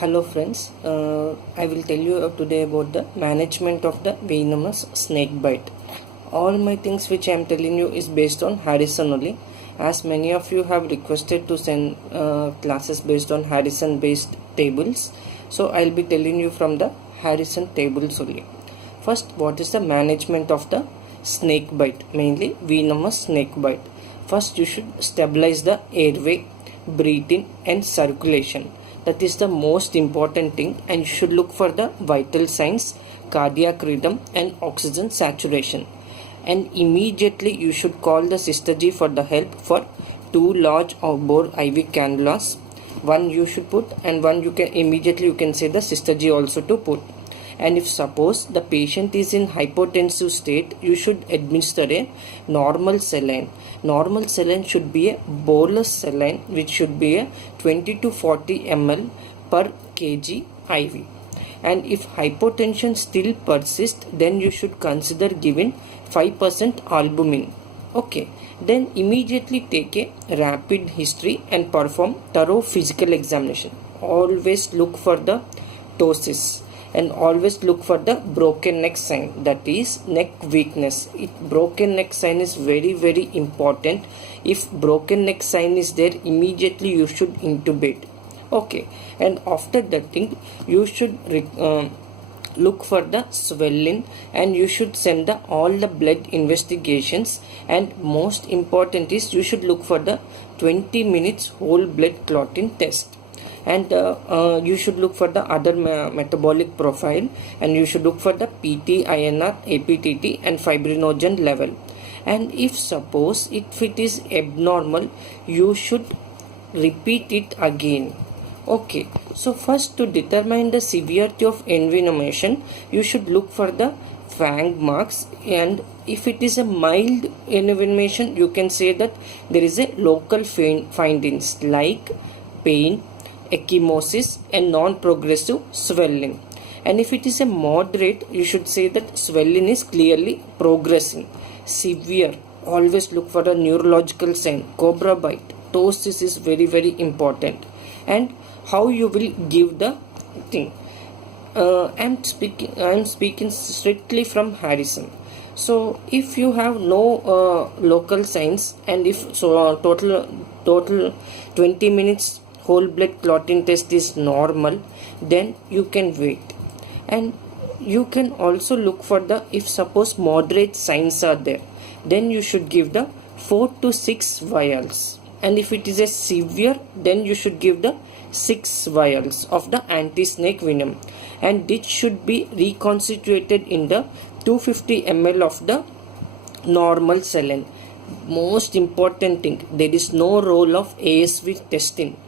Hello friends, I will tell you today about the management of the venomous snake bite. All my things which I am telling you is based on Harrison only, as many of you have requested to send classes based on Harrison based tables. So I will be telling you from the Harrison tables only. First, what is the management of the snake bite, mainly venomous snake bite? First, you should stabilize the airway, breathing and circulation. That is the most important thing, and you should look for the vital signs, cardiac rhythm and oxygen saturation. And immediately you should call the Sister G for the help for 2 large bore IV cannulas. One you should put, and one you can say the Sister G also to put. And if suppose the patient is in hypotensive state, you should administer a normal saline. Normal saline should be a bolus saline, which should be a 20 to 40 ml per kg IV. And if hypotension still persists, then you should consider giving 5% albumin. Okay, then immediately take a rapid history and perform thorough physical examination. Always look for the ptosis. And always look for the broken neck sign, that is neck weakness. Broken neck sign is very important. If broken neck sign is there, immediately you should intubate. Okay, and after that thing you should look for the swelling, and you should send all the blood investigations. And most important is you should look for the 20 minutes whole blood clotting test. And you should look for the other metabolic profile, and you should look for the PT, INR, APTT and fibrinogen level. And if suppose if it is abnormal, you should repeat it again. Okay, so first, to determine the severity of envenomation, you should look for the fang marks. And if it is a mild envenomation, you can say that there is a local findings like pain, ecchymosis and non-progressive swelling. And if it is a moderate, you should say that swelling is clearly progressing. Severe, always look for a neurological sign, cobra bite, ptosis is very important. And how you will give the thing, I am speaking strictly from Harrison. So if you have no local signs, and if total 20 minutes whole blood clotting test is normal, then you can wait. And you can also look for the, if suppose moderate signs are there, then you should give the 4 to 6 vials. And if it is a severe, then you should give the 6 vials of the anti-snake venom, and it should be reconstituted in the 250 ml of the normal saline. Most important thing, there is no role of ASV testing.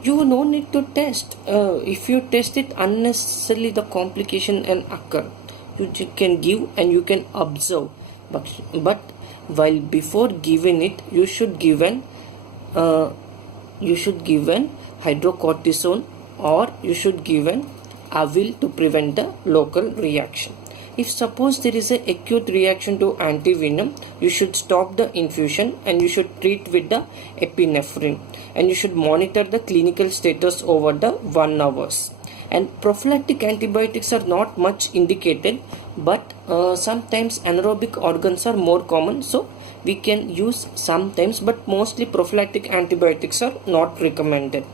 You no need to test. If you test it unnecessarily, the complication can occur. You can give and you can observe, but while before giving it, you should give an hydrocortisone, or you should give an Avil to prevent the local reaction. If suppose there is an acute reaction to antivenom, you should stop the infusion and you should treat with the epinephrine, and you should monitor the clinical status over the 1 hour. And prophylactic antibiotics are not much indicated, but sometimes anaerobic organs are more common, so we can use sometimes, but mostly prophylactic antibiotics are not recommended.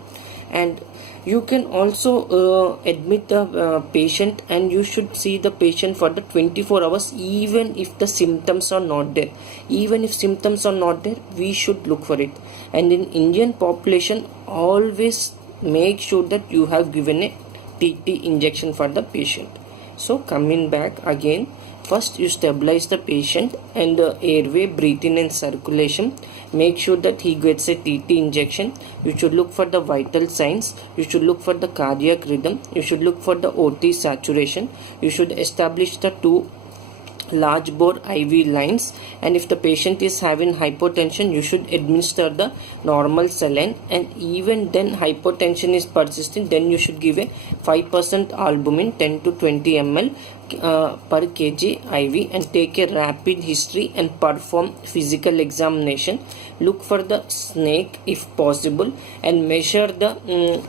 And you can also admit the patient, and you should see the patient for the 24 hours even if the symptoms are not there. Even if symptoms are not there, we should look for it. And in Indian population, always make sure that you have given a TT injection for the patient. So coming back again, first you stabilize the patient and the airway, breathing and circulation. Make sure that he gets a TT injection. You should look for the vital signs. You should look for the cardiac rhythm. You should look for the OT saturation. You should establish the 2 large bore IV lines. And if the patient is having hypotension, you should administer the normal saline. And even then hypotension is persisting, then you should give a 5% albumin, 10 to 20 ml per kg IV and take a rapid history and perform physical examination. Look for the snake if possible and measure the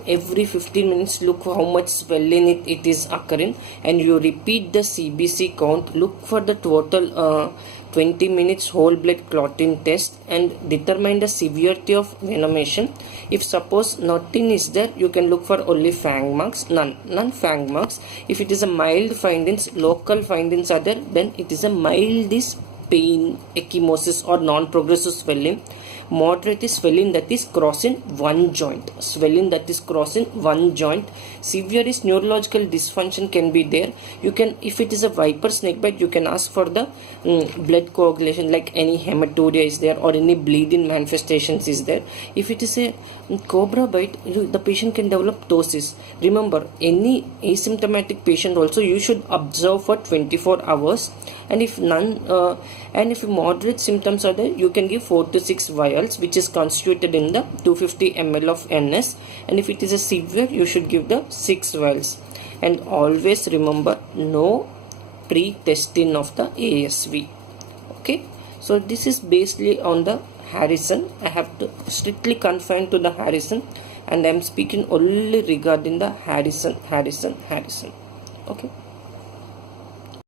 every 15 minutes. Look how much swelling it is occurring, and you repeat the CBC count. Look for the total 20 minutes whole blood clotting test and determine the severity of venomation. If suppose nothing is there, you can look for only fang marks, none fang marks. If it is a mild findings, local findings are there, then it is a mild is pain, ecchymosis or non-progressive swelling. Moderate is swelling that is crossing one joint, severe is neurological dysfunction can be there. You can, if it is a viper snake bite, you can ask for the blood coagulation, like any hematuria is there or any bleeding manifestations is there. If it is a cobra bite, the patient can develop ptosis. Remember, any asymptomatic patient also you should observe for 24 hours, and if none and if moderate symptoms are there, you can give 4 to 6 vials, which is constituted in the 250 ml of NS, and if it is a severe, you should give the 6 vials. And always remember, no pre-testing of the ASV. Okay, so this is basically on the Harrison. I have to strictly confine to the Harrison, and I am speaking only regarding the Harrison. Okay.